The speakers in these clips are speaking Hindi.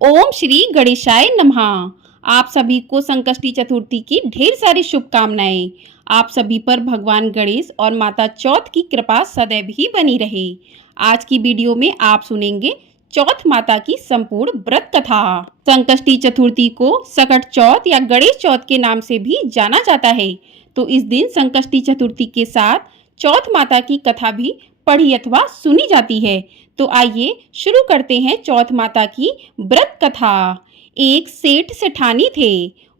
ओम श्री गणेशाय नमः। आप सभी को संकष्टी चतुर्थी की ढेर सारी शुभकामनाएं। आप सभी पर भगवान गणेश और माता चौथ की कृपा सदैव ही बनी रहे। आज की वीडियो में आप सुनेंगे चौथ माता की संपूर्ण व्रत कथा। संकष्टी चतुर्थी को सकट चौथ या गणेश चौथ के नाम से भी जाना जाता है। तो इस दिन संकष्टी चतुर्थी के साथ चौथ माता की कथा भी पढ़ी अथवा सुनी जाती है। तो आइए शुरू करते हैं चौथ माता की व्रत कथा। एक सेठ सेठानी थे।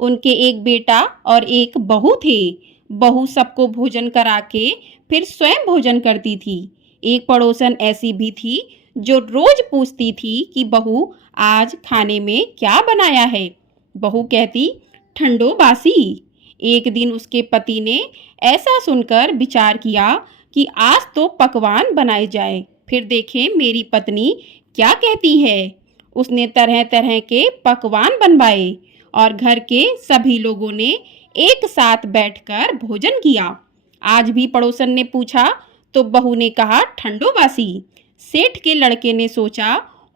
उनके एक बेटा और एक बहू थे। बहू सबको भोजन करा के फिर स्वयं भोजन करती थी। एक पड़ोसन ऐसी भी थी जो रोज पूछती थी कि बहू आज खाने में क्या बनाया है। बहू कहती ठंडो बासी। एक दिन उसके पति ने ऐसा सुनकर विचार किया कि आज तो पकवान बनाए जाए, फिर देखें मेरी पत्नी क्या कहती है। उसने तरह तरह के पकवान बनवाए और घर के सभी लोगों ने एक साथ बैठकर भोजन किया। आज भी पड़ोसन ने पूछा तो बहू ने कहा ठंडो बासी। सेठ के लड़के ने सोचा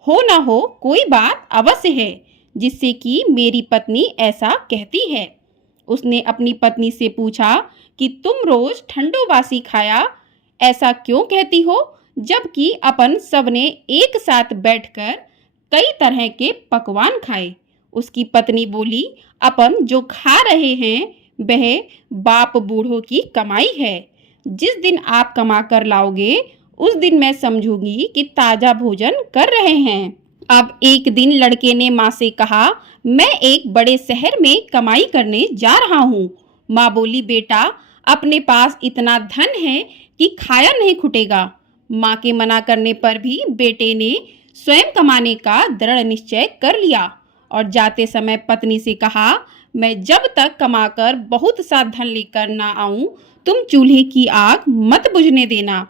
हो ना हो कोई बात अवश्य है जिससे कि मेरी पत्नी ऐसा कहती है। उसने अपनी पत्नी से पूछा कि तुम रोज ठंडो बासी खाया ऐसा क्यों कहती हो, जबकि अपन सबने एक साथ बैठकर कई तरह के पकवान खाए। उसकी पत्नी बोली अपन जो खा रहे हैं वह बाप बूढ़ों की कमाई है। जिस दिन आप कमा कर लाओगे उस दिन मैं समझूंगी कि ताजा भोजन कर रहे हैं। अब एक दिन लड़के ने माँ से कहा मैं एक बड़े शहर में कमाई करने जा रहा हूँ। माँ बोली बेटा अपने पास इतना धन है कि खाया नहीं खुटेगा। माँ के मना करने पर भी बेटे ने स्वयं कमाने का दृढ़ निश्चय कर लिया और जाते समय पत्नी से कहा मैं जब तक कमाकर बहुत सा धन लेकर ना आऊं तुम चूल्हे की आग मत बुझने देना।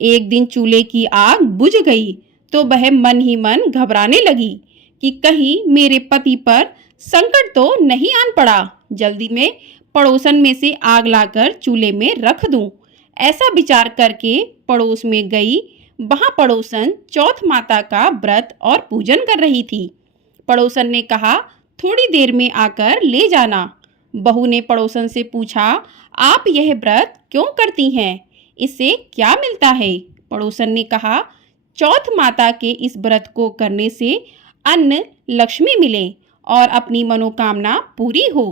एक दिन चूल्हे की आग बुझ गई तो वह मन ही मन घबराने लगी कि कहीं मेरे पति पर संकट तो नहीं आन पड़ा। जल्दी में पड़ोसन में से आग लाकर चूल्हे में रख दूं। ऐसा विचार करके पड़ोस में गई। वहां पड़ोसन चौथ माता का व्रत और पूजन कर रही थी। पड़ोसन ने कहा थोड़ी देर में आकर ले जाना। बहू ने पड़ोसन से पूछा आप यह व्रत क्यों करती हैं, इससे क्या मिलता है। पड़ोसन ने कहा चौथ माता के इस व्रत को करने से अन्न लक्ष्मी मिले और अपनी मनोकामना पूरी हो।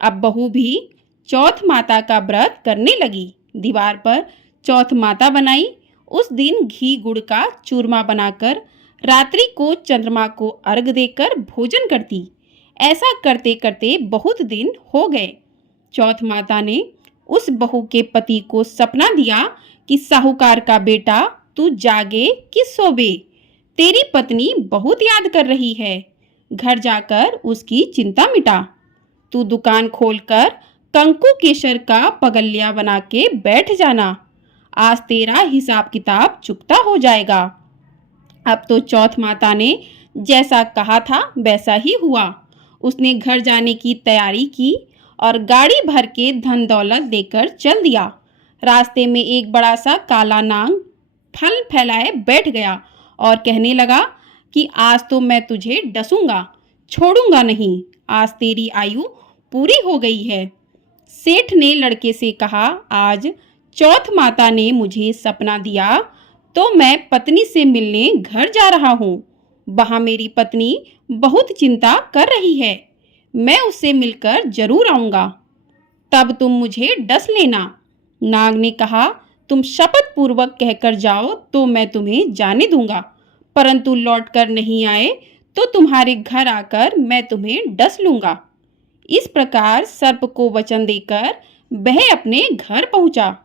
अब बहू भी चौथ माता का व्रत करने लगी। दीवार पर चौथ माता बनाई। उस दिन घी गुड़ का चूरमा बनाकर रात्रि को चंद्रमा को अर्घ देकर भोजन करती। ऐसा करते करते बहुत दिन हो गए। चौथ माता ने उस बहू के पति को सपना दिया कि साहूकार का बेटा तू जागे कि सोवे, तेरी पत्नी बहुत याद कर रही है। घर जाकर उसकी चिंता मिटा। तू दुकान खोलकर कंकु केसर का पगलिया बना के बैठ जाना। आज तेरा हिसाब किताब चुकता हो जाएगा। अब तो चौथ माता ने जैसा कहा था वैसा ही हुआ। उसने घर जाने की तैयारी की और गाड़ी भर के धन दौलत देकर चल दिया। रास्ते में एक बड़ा सा काला नाग फल फैलाए बैठ गया और कहने लगा कि आज तो मैं तुझे डसूंगा, छोड़ूंगा नहीं। आज तेरी आयु पूरी हो गई है। सेठ ने लड़के से कहा आज चौथ माता ने मुझे सपना दिया तो मैं पत्नी से मिलने घर जा रहा हूँ। वहाँ मेरी पत्नी बहुत चिंता कर रही है। मैं उससे मिलकर जरूर आऊँगा, तब तुम मुझे डस लेना। नाग ने कहा तुम शपथ पूर्वक कहकर जाओ तो मैं तुम्हें जाने दूंगा, परंतु लौट कर नहीं आए तो तुम्हारे घर आकर मैं तुम्हें डस लूंगा। इस प्रकार सर्प को वचन देकर वह अपने घर पहुंचा।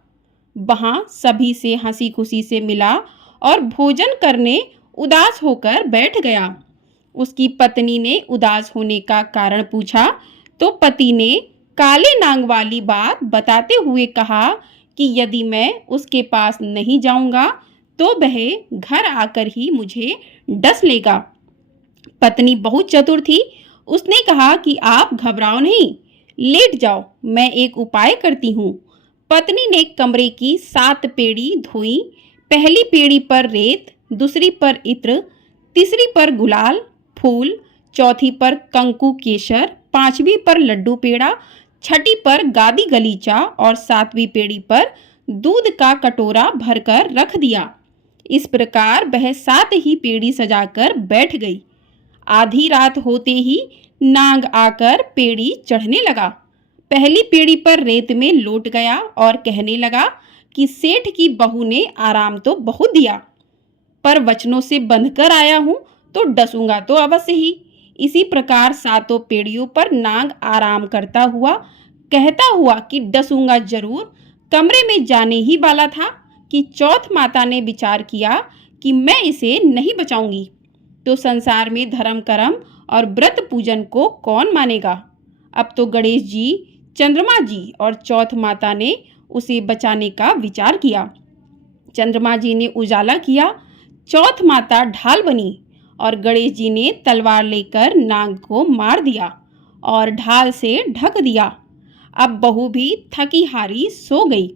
वहां सभी से हंसी खुशी से मिला और भोजन करने उदास होकर बैठ गया। उसकी पत्नी ने उदास होने का कारण पूछा तो पति ने काले नाग वाली बात बताते हुए कहा कि यदि मैं उसके पास नहीं जाऊंगा तो वह घर आकर ही मुझे डस लेगा। पत्नी बहुत चतुर थी। उसने कहा कि आप घबराओ नहीं, लेट जाओ, मैं एक उपाय करती हूँ। पत्नी ने कमरे की 7 पेड़ी धोई। पहली पेड़ी पर रेत, दूसरी पर इत्र, तीसरी पर गुलाल, फूल, चौथी पर कंकु केसर, पांचवी पर लड्डू पेड़ा, छठी पर गादी गलीचा और सातवीं पेड़ी पर दूध का कटोरा भरकर रख दिया। इस प्रकार वह 7 ही पेड़ी सजाकर बैठ गई। आधी रात होते ही नाग आकर पेड़ी चढ़ने लगा। पहली पेड़ी पर रेत में लौट गया और कहने लगा कि सेठ की बहू ने आराम तो बहुत दिया, पर वचनों से बंधकर आया हूं तो डसूंगा तो अवश्य ही। इसी प्रकार 7 पेड़ियों पर नाग आराम करता हुआ कहता हुआ कि डसूंगा जरूर, कमरे में जाने ही वाला था कि चौथ माता ने विचार किया कि मैं इसे नहीं बचाऊंगी तो संसार में धर्म कर्म और व्रत पूजन को कौन मानेगा। अब तो गणेश जी, चंद्रमा जी और चौथ माता ने उसे बचाने का विचार किया। चंद्रमा जी ने उजाला किया, चौथ माता ढाल बनी और गणेश जी ने तलवार लेकर नाग को मार दिया और ढाल से ढक दिया। अब बहू भी थकी हारी सो गई।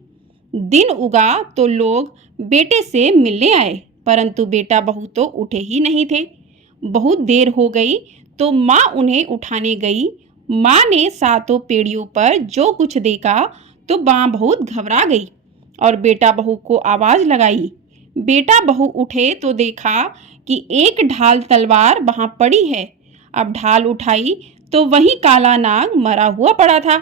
दिन उगा तो लोग बेटे से मिलने आए, परंतु बेटा बहू तो उठे ही नहीं थे। बहुत देर हो गई तो माँ उन्हें उठाने गई। माँ ने 7 पेड़ियों पर जो कुछ देखा तो माँ बहुत घबरा गई और बेटा बहू को आवाज़ लगाई। बेटा बहू उठे तो देखा कि एक ढाल तलवार वहाँ पड़ी है। अब ढाल उठाई तो वहीं काला नाग मरा हुआ पड़ा था।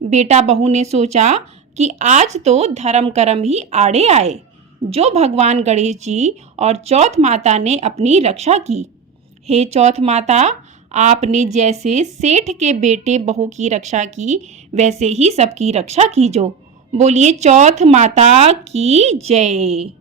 बेटा बहू ने सोचा कि आज तो धर्म कर्म ही आड़े आए, जो भगवान गणेश जी और चौथ माता ने अपनी रक्षा की। हे चौथ माता, आपने जैसे सेठ के बेटे बहू की रक्षा की वैसे ही सबकी रक्षा कीजो। बोलिए चौथ माता की जय।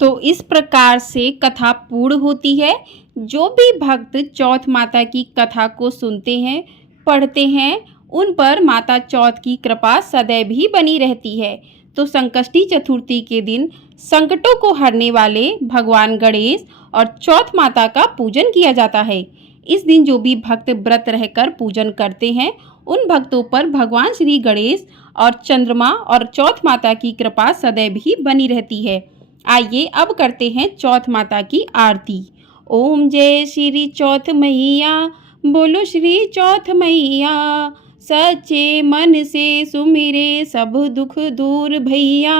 तो इस प्रकार से कथा पूर्ण होती है। जो भी भक्त चौथ माता की कथा को सुनते हैं, पढ़ते हैं, उन पर माता चौथ की कृपा सदैव ही बनी रहती है। तो संकष्टी चतुर्थी के दिन संकटों को हरने वाले भगवान गणेश और चौथ माता का पूजन किया जाता है। इस दिन जो भी भक्त व्रत रहकर पूजन करते हैं, उन भक्तों पर भगवान श्री गणेश और चंद्रमा और चौथ माता की कृपा सदैव ही बनी रहती है। आइए अब करते हैं चौथ माता की आरती। ओम जय श्री चौथ मैया, बोलो श्री चौथ मैया, सच्चे मन से सुमिरे सब दुख दूर भैया।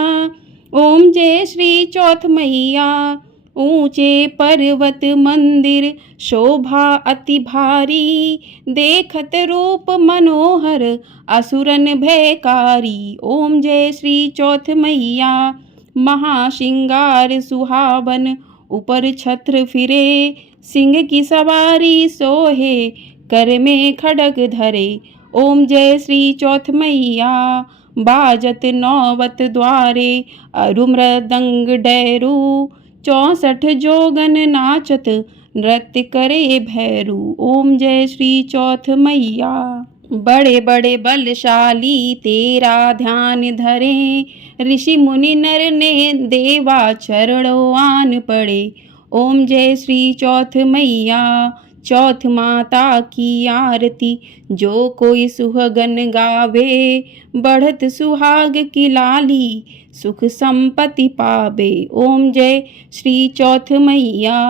ओम जय श्री चौथ मैया, ऊंचे पर्वत मंदिर शोभा अति भारी, देखत रूप मनोहर असुरन भयकारी। ओम जय श्री चौथ मैया, महाशिंगार सुहावन ऊपर छत्र फिरे, सिंह की सवारी सोहे कर में खड़ग धरे। ओम जय श्री चौथ मैया, बाजत नौवत द्वारे अरु मृदंग डैरू, 64 जोगन नाचत नृत्य करे भैरू। ओम जय श्री चौथ मैया। बड़े बड़े बलशाली तेरा ध्यान धरे, ऋषि मुनि नर ने देवा चरणों आन पड़े। ओम जय श्री चौथ मैया, चौथ माता की आरती जो कोई सुहागन गावे, बढ़त सुहाग की लाली सुख संपत्ति पावे। ओम जय श्री चौथ मैया।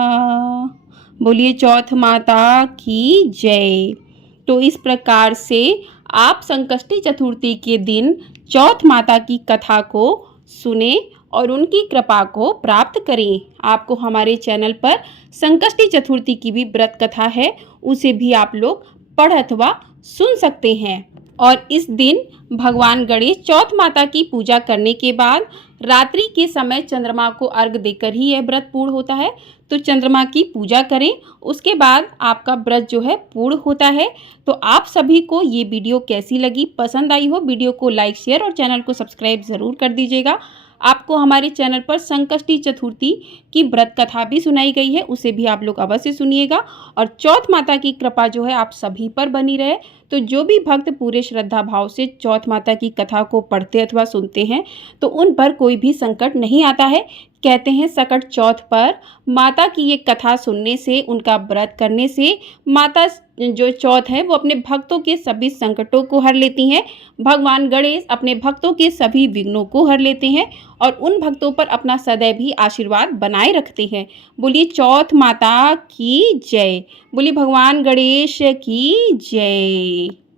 बोलिए चौथ माता की जय। तो इस प्रकार से आप संकष्टी चतुर्थी के दिन चौथ माता की कथा को सुने और उनकी कृपा को प्राप्त करें। आपको हमारे चैनल पर संकष्टी चतुर्थी की भी व्रत कथा है, उसे भी आप लोग पढ़ अथवा सुन सकते हैं। और इस दिन भगवान गणेश चौथ माता की पूजा करने के बाद रात्रि के समय चंद्रमा को अर्घ देकर ही यह व्रत पूर्ण होता है। तो चंद्रमा की पूजा करें, उसके बाद आपका व्रत जो है पूर्ण होता है। तो आप सभी को ये वीडियो कैसी लगी, पसंद आई हो, वीडियो को लाइक शेयर और चैनल को सब्सक्राइब ज़रूर कर दीजिएगा। आपको हमारे चैनल पर संकष्टी चतुर्थी की व्रत कथा भी सुनाई गई है, उसे भी आप लोग अवश्य सुनिएगा। और चौथ माता की कृपा जो है आप सभी पर बनी रहे। तो जो भी भक्त पूरे श्रद्धा भाव से चौथ माता की कथा को पढ़ते अथवा सुनते हैं तो उन पर कोई भी संकट नहीं आता है, कहते हैं सकट चौथ पर माता की ये कथा सुनने से, उनका व्रत करने से माता जो चौथ है वो अपने भक्तों के सभी संकटों को हर लेती हैं। भगवान गणेश अपने भक्तों के सभी विघ्नों को हर लेते हैं और उन भक्तों पर अपना सदैव ही आशीर्वाद बनाए रखते हैं। बोलिए चौथ माता की जय। बोलिए भगवान गणेश की जय।